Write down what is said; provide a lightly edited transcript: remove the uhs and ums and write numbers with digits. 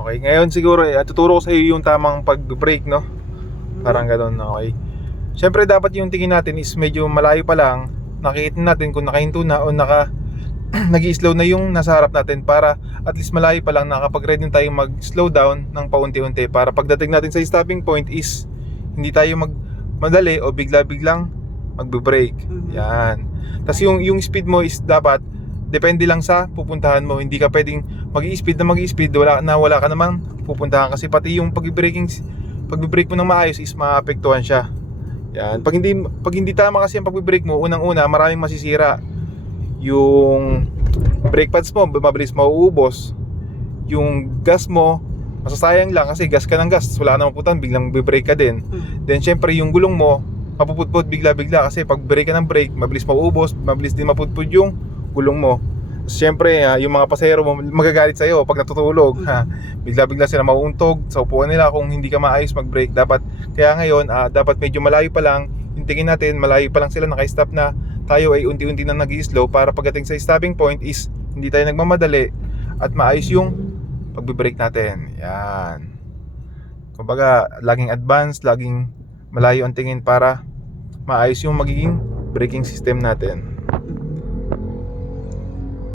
Okay, ngayon siguro tuturo ko sa iyo yung tamang pag-brake, no? Parang ganoon, okay. Siyempre dapat yung tingin natin is medyo malayo pa lang, nakikita natin kung nakahinto na o nag-i-slow na yung nasa harap natin, para at least malayo pa lang nakapag-ready na tayong mag-slow down ng paunti-unti, para pagdating natin sa stopping point is hindi tayo madali o bigla-biglang magbe-brake. Yan. Tapos yung speed mo is dapat depende lang sa pupuntahan mo. Hindi ka pwedeng mag-i-speed wala ka namang pupuntahan, kasi pati yung pagbe-brake mo ng maayos is maapektuhan siya. Yan. Pag hindi tama kasi ang pagbe-brake mo, unang-una maraming masisira. Yung brake pads mo mabilis mauubos. Yung gas mo masasayang lang kasi gas ka ng gas, wala ka namang pupuntahan, biglang be-brake ka din. Then syempre yung gulong mo mapuputput bigla-bigla kasi pag brake ka ng brake, mabilis mauubos, mabilis din maputput yung gulong mo. Siyempre, yung mga pasahero mo magagalit sa iyo pag natutulog. Bigla-bigla sila mauuntog sa upuan nila kung hindi ka maayos mag-brake. Kaya ngayon, dapat medyo malayo pa lang. Yung tingin natin, malayo pa lang sila, naka-stop na. Tayo ay unti-unti na nag-i-slow para pagdating sa stopping point is hindi tayo nagmamadali at maayos yung pagbe-brake natin. Yan. Kumbaga, laging advance, laging malayo ang tingin para maayos yung magiging braking system natin.